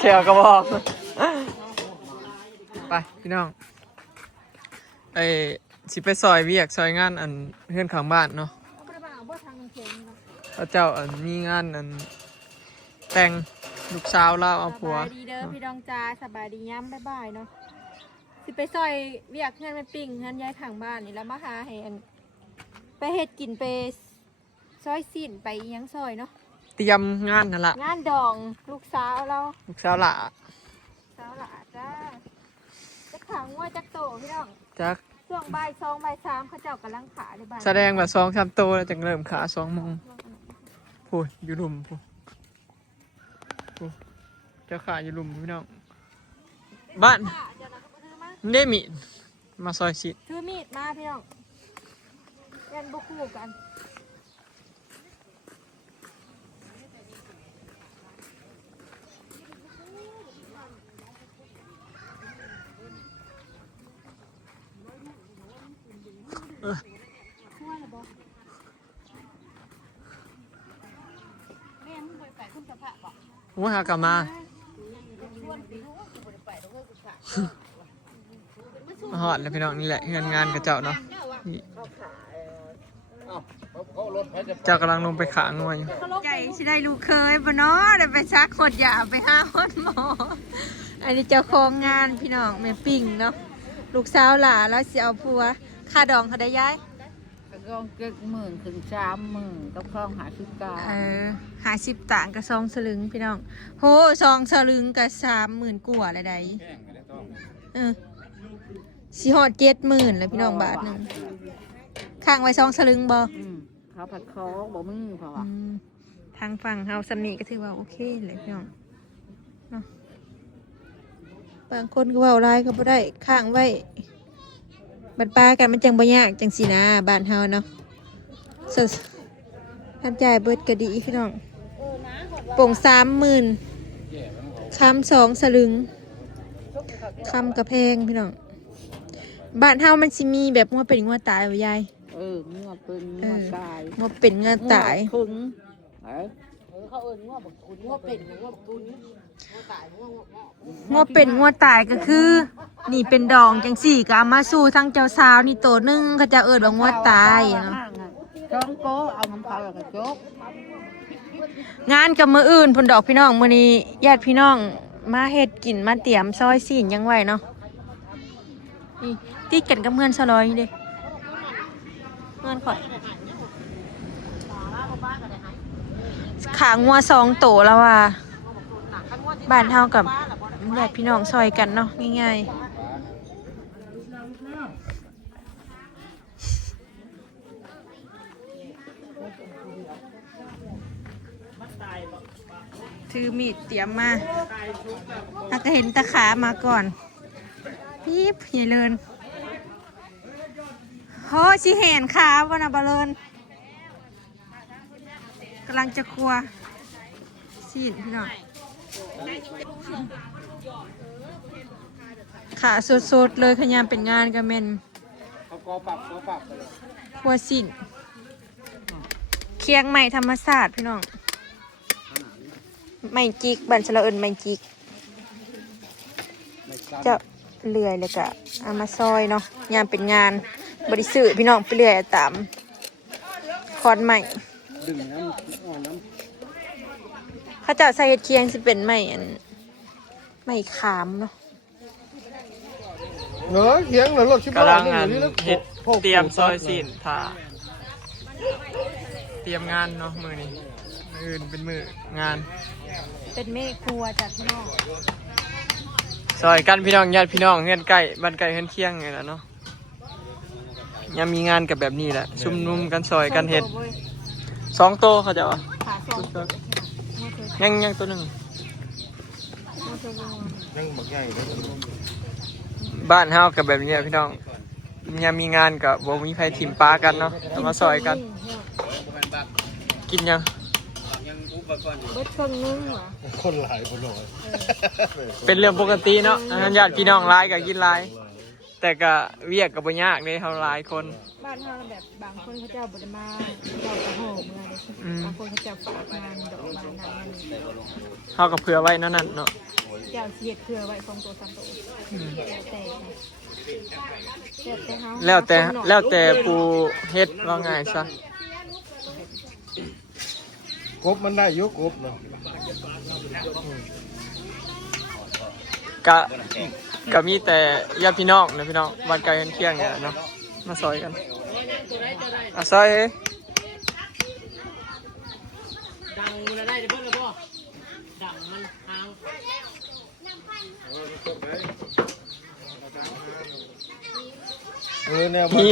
แขวกระบอกไปพี่น้องสิไปซอยเวียกซอยงานอันเพื่อนข้างบ้านเนาะพระเจ้าอันมีงานอันแต่งลูกสาวเราเอาผัวสบายดีเด้อพี่ดองจ้าสบายดีย้ำบ๊ายเนาะสิไปซอยเวียกเงินไปปิ้งเงินย้ายข้างบ้านนี่แล้วมาหาให้อันไปเฮ็ดกินไปซอยสิ้นไปยังซอยเนาะเตรียมงานนั่นละงานดองลูกสาวเราลูกสาวหล่าสาวหล่าจ้าจะขางว่าจักโตพี่น้องจักช่วงบ่าย2บ่าย3เขาเจ้ากำลังขาในบ้านแสดงว่า2-3โตแล้วจังเริ่มขา2 โมงพูดอยู่ลุมพูดเจ้าขาอยู่ลุมพี่น้องบ้านได้มีดมาซอยสิถือมีดมาพี่น้องเล่นบุกคู่กันว่าหากลับมาหอดแล้วพี่น้องนี่แหละงานกับเจ้าเนาะเจ้ากำลังลงไปขางวยใจสิได้ลูกเคยบ่เนาะได้ไปซักขดยาไปหาคนหมออันนี้เจ้าของงานพี่น้องแม่ปิ่งเนาะลูกสาวหล่าแล้วสิเอาผัวค่าดองเขาได้ย้ายกอง70,000 ถึง 30,000กับข้อง50 ต่างกับ2 สลึงพี่น้องโห2 สลึงกับ30,000กว่าอะไรใดสิฮอด70,000แล้วพี่น้องบาทนึงข้างไว้2 สลึงบ่เขาผัดคอบ่มึงเพราะว่าทางฝั่งเฮาสำนีก็ถือว่าโอเคเลยพี่น้องเนาะบางคนก็เว้าหลายก็บ่ได้ข้างไว้บัดปลากันมันจังบ่ยากจังสินะบ้านเฮาเนาะท่านจ่ายเบิดก็ดีพี่น้องโป่ง30,000คำ2 สลึงคำกระแพงพี่น้องบ้านเฮามันสิมีแบบงัวเป็นงัวตายบ่ยายงัวเป็นงัวตายงัวเป็นงัวตายคึงเขางัวบักทุนงัวเป็นงัวบักทุนงัวตายงัวเป็นงัวตายก็คือนี่เป็นดองจังสี่ก็เอามาสู่ทั้งเจ้าสาวนี่โตนึงเขาจะเอิ้นว่างัวตายเนาะจ้องโกเอาน้ำเขาแล้วก็จบงานกับมื้ออื่นพุ่นดอกพี่น้องมื้อนี้ญาติพี่น้องมาเฮ็ดกินมาเตรียมซอยซีนยังไว้เนาะนี่ติดกันกับเพื่อนซะลอยนี่เด้เพื่อนข่อยขางัว2 โตแล้วว่าบ้านเฮากับญาติพี่น้องซอยกันเนาะง่ายๆถือมีดเตรียมมาแล้วก็เห็นตะขามาก่อนพี่ใหญ่เลินโหชิเห็นขาบ่นะบ่เลินกำลังจะครัวซีนพี่น้องขาสดๆเลยขยามเป็นงานก็แม่นครัวซีนเคียงใหม่ธรรมศาสตร์พี่น้องไม่จิกบันสละเอิญไม่จิกจะเลื่อยเลยกะเอามาซอยเนาะยามเป็นงานบริสุทธิ์พี่น้องไปเลื่อยตามคอนใหม่เขาจะใส่เคียงสิเป็นไม้ไม้ขามเนาะเคียงเหรอรถชิบะกำลังเฮ็ดเตรียมซอยสินท่าเตรียมงานเนาะมือนี้มืออื่นเป็นมืองานเป็นเมฆครัวจากพี่น้องซอยกันพี่น้องญาติพี่น้องเฮือนใกล้บ้านใกล้เฮือนเคียงไงล่ะเนาะยังมีงานกับแบบนี้แหละชุมนุมกันซอยกันเฮ็ด2 โตเขาจะว่ายังตัวหนึ่งยังบักใหญ่เลยบ้านเฮากับแบบนี้พี่น้องยังมีงานกับบ่มีไผถิ่มปลากันเนาะมาซอยกันกินยังเบิดครึ่งนึงเหรอคนหลายคนน้อยเป็นเรื่องปกติเนาะญาติพี่น้องหลายก็กินหลาย แต่ก็เวียกก็บ่ยากเลยเฮาหลายคน บ้านเฮาแบบบางคนเขาเจ้าบ่ได้มาเจ้าก็โหมเมื่อเลยบางคนเขาเจ้าฝากงานดอกมานั้นนั่นนี่ เฮาก็เผื่อไว้นั่นน่ะเนาะ เจ้าสิเฮ็ดเพื่อไว้2ตัว3ตัวแล้วแต่ผู้เฮ็ดว่าง่ายซะ กบมันได้อยุกบเนาะ ก็มีแต่ญาติพี่น้องนะพี่น้องบ้านไกลกันเคียงเนี่ยเนาะมาซอยกันซอยดังมันได้เพิ่นแล้วบ่ดังมันหางเนี่ยมี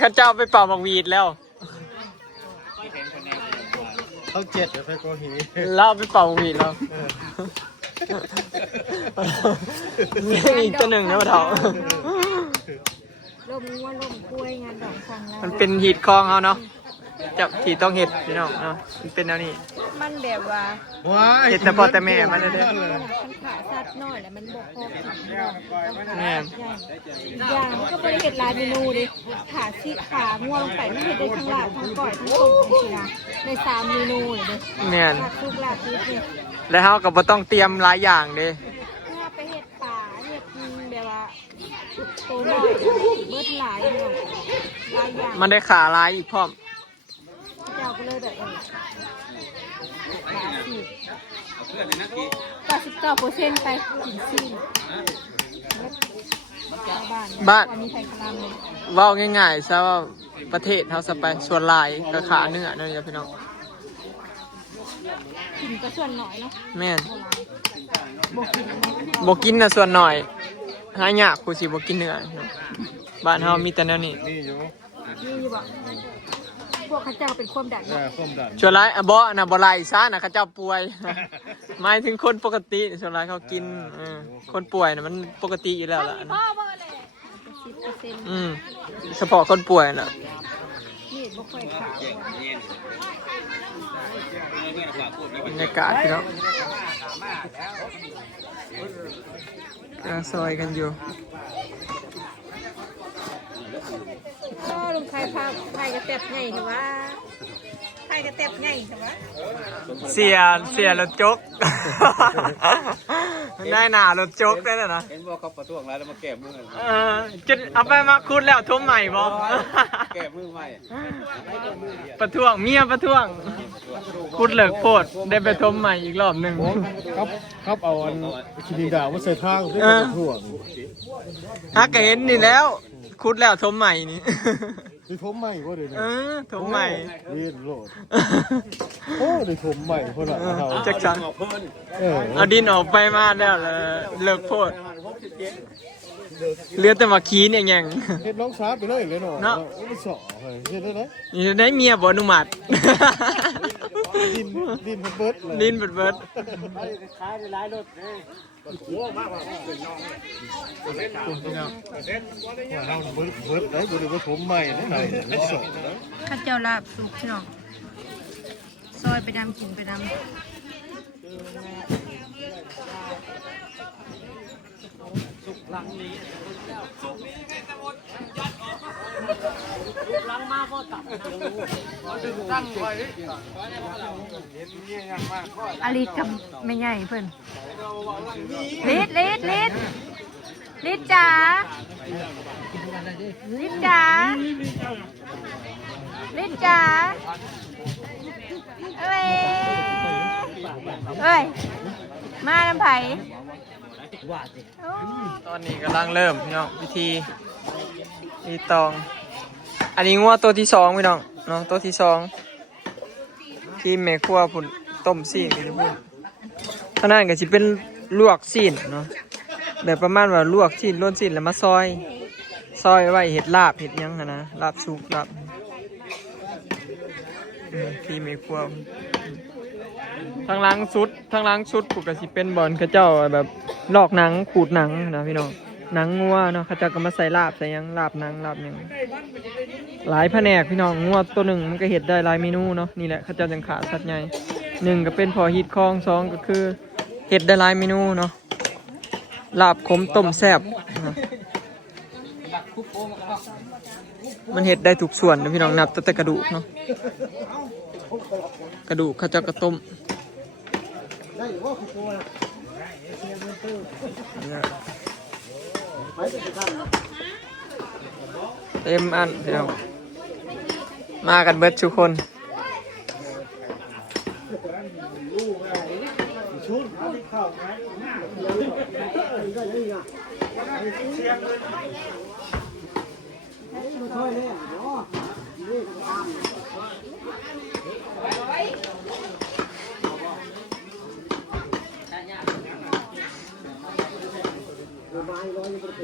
ข้าเจ้าไปเป่าบักวีดแล้วเขาเจ็ดไปก็หี เล่าไปเป่าวีดแล้วอีกตัวหนึ่งนะมาเถาลมงัวลมกล้วยงานดอกฟังแล้วมันเป็นหีดคลองเขาเนาะจับถีต้องเห็ดพี่น้องเนาะมันเป็นแนวนี้ มันแบบว่า เห็ดแต่พอแต่แม่มันเลยเด้อ มันขาสัตว์น้อยแล้วมันบ่พอกิน แม่น อย่างมันก็บ่ได้เฮ็ดหลายเมนูดิขาง่วงลงไปมันเฮ็ดได้ทั้งลาบทั้งก้อยทั้งต้มจังซี่นะใน3เมนูเลยเด้ แม่น ลาบซุปลาบดิบเนี่ย แล้วเขาก็บ่ต้องเตรียมหลายอย่างเด้ ถ้าไปเฮ็ดป่าเฮ็ดแบบว่าโตน้อยเบิดหลายเนาะหลายอย่าง มันได้ขาหลายอีกพร้อม เจ้าก็เลยแบบ89%ไปกินซีนบ้านมีไทยคลามเลย เว้าง่ายๆซะว่าประเทศเฮาสไปส่วนหลายก็ขาเนื้อนั่นแหละพี่น้อง กินก็ส่วนน้อยเนาะ แม่น บ่กิน บ่กินน่ะส่วนหน่อยหายากผู้สิบ่กินเนื้อเนาะบ้านเฮามีแต่แนวนี้ นี่อยู่ นี่อยู่บ่พวกเขาเจ้าเป็นความดัน แม่ เนาะ ส้มดัน ส่วนหลายบ่น่ะบ่ไหลซะน่ะเขาเจ้าป่วย หมายถึงคนปกติส่วนหลายเขากินคนป่วยน่ะมันปกติอยู่แล้วล่ะ 10% เฉพาะคนป่วยน่ะ นี่บ่ค่อยขาว บรรยากาศพี่น้องกำลังซอยกันอยู่ ลุงไข่พาไข่กระแตบใหญ่เถอะว่าไข่กระแตบใหญ่เถอะว่า เสียรถจก ได้หนารถจกได้แล้วนะ เห็นว่าเขาประท้วงแล้วมาแก้มือ จุดเอาไปมาคุดแล้วทุ่มใหม่บ่ แก้มือใหม่ ประท้วงเมียประท้วงคุดเลิกโพดได้ไปทุ่มใหม่อีกรอบหนึ่ง ครับเอาอันคิดินดาวมาใส่ทางที่เป็นถ่วง ฮักก็เห็นนี่แล้วคุดแล้วทุ่มใหม่นี่ ที่ทมใหม่ก็เดี๋ยวนี้ ทุ่มใหม่ เรียนโลดโอ้ได้ทมใหม่คนละเรา จักจัง เอาดินออกไปมาแล้วเลิกโพดเหลือแต่มาขี้เนี่ยยัง เฮ็ดน้องสาวไปเลยเลยเนาะ เนาะ ไม่สอเฮ็ดได้ไหม นี่ได้เมียบ่อนุมัติ ดินเบิดเลย ดินเบิด เราเบิดได้บ่ได้ว่าทมใหม่ได้ไหนไม่สอ ข้าเจ้าลาบสุกพี่น้องซอยไปดำกินไปดำ อลิศกับไม่ใหญ่เพิ่นลิศจ๋าลิศจ๋าเอ้ยมาน้ำไผ่ ตอนนี้กำลังเริ่มพี่น้องวิธีมีตอง อันนี้งัวตัวที่2พี่น้องเนาะตัวที่2ที่แม่ครัวพุ่นต้มซีนพี่พุ่นขนาดก็สิเป็นลวกซีนเนาะแบบประมาณว่าลวกซีนล้วนซีนแล้วมาซอยไว้เห็ดลาบเห็ดหยังนะลาบสุกลาบที่แม่ครัวทางล้างชุดผูกก็สิเป็นบอลเขาเจ้าแบบลอกหนังขูดหนังนะพี่น้องหนังงัวเนาะเขาเจ้าก็มาใส่ลาบใส่หยังลาบหนังลาบหยังหลายแผนกพี่น้องงัวตัวหนึ่งมันก็เห็ดได้หลายเมนูเนาะนี่แหละเขาเจ้าจังขาสัตว์ใหญ่ 1ก็เป็นพอฮิตคอง2ก็คือเฮ็ดได้หลายเมนูเนาะลาบขมต้มแซ่บเนาะมันเฮ็ดได้ทุกส่วนนะพี่น้องนับตั้งแต่กระดูกเนาะกระดูกเขาเจ้าก็ต้มเต็มอันพี่น้องมากันเบิดทุกคน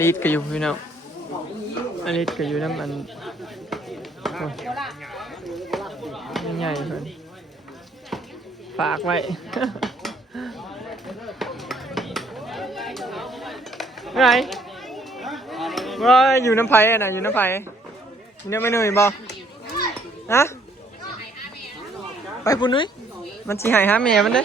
ลีดก็อยู่พี่น้องลีดก็อยู่น้ำมันใหญ่ๆเพิ่นฝากไว้ ไงว่าอยู่น้ำไผ่น่ะอยู่น้ำไผ่อยู่น้ำไม่เหนื่อยบ่ฮะไปปุ่นนุ้ยมันสิหายหาแม่มันเด้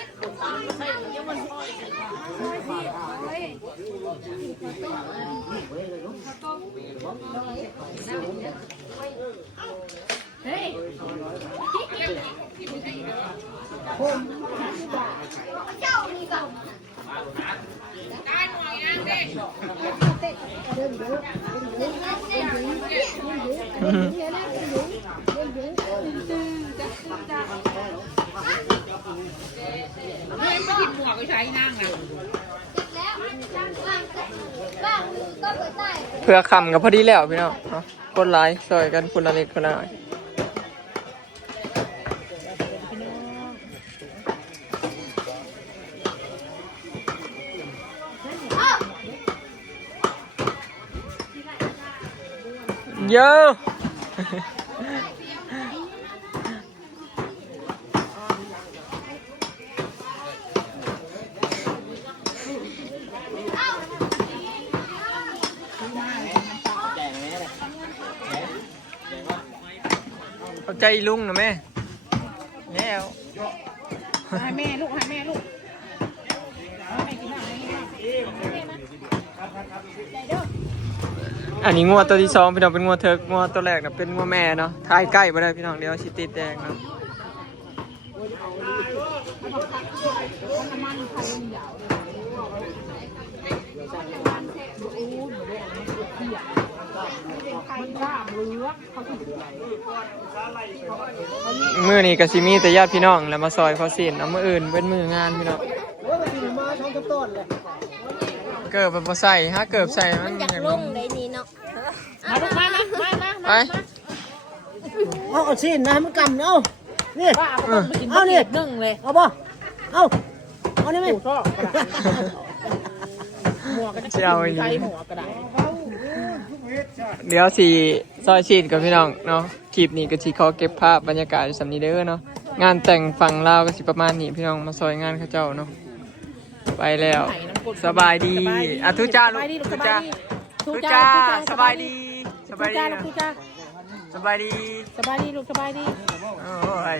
เพื่อคำกับพอดีแล้วพี่น้องคนร้ายซอยกันคนละเล็กคนละน้อยเยอะเอาใจลุงนะแม่แล้วให้แม่ลูกให้แม่ลูกอันนี้งัวตัวที่2พี่น้องเป็นงัวเทิร์กงัวตัวแรกนะเป็นงัวแม่เนาะทายใกล้มาได้พี่น้องเดี๋ยวชิติดแดงเนาะมือนี้กสิมีแต่ญาติพี่น้องแล้วมาซอยเขาสินเอามืออื่นเป็นมืองานพี่น้องเกิบแบบใส่ฮะเกิบใส่มันอยากลงได้นี่เนาะไปเอาชิ้นนะมันกำเอานี่เอานี่นึ่งเลยเอาป่ะเอานี่ไหมเจ้าอยู่เดี๋ยวสิซอยชีนกับพี่น้องเนาะคลิปนี้ก็สิขอเก็บภาพบรรยากาศสำนีเด้อเนาะงานแต่งฝั่งลาวก็สิประมาณนี้พี่น้องมาซอยงานเขาเจ้าเนาะไปแล้วสบายดีอ่ะทุจ้าลูกทุจ้าสบายดีสบายดีสบายดีสบายดีลูกสบายดีโอ้ย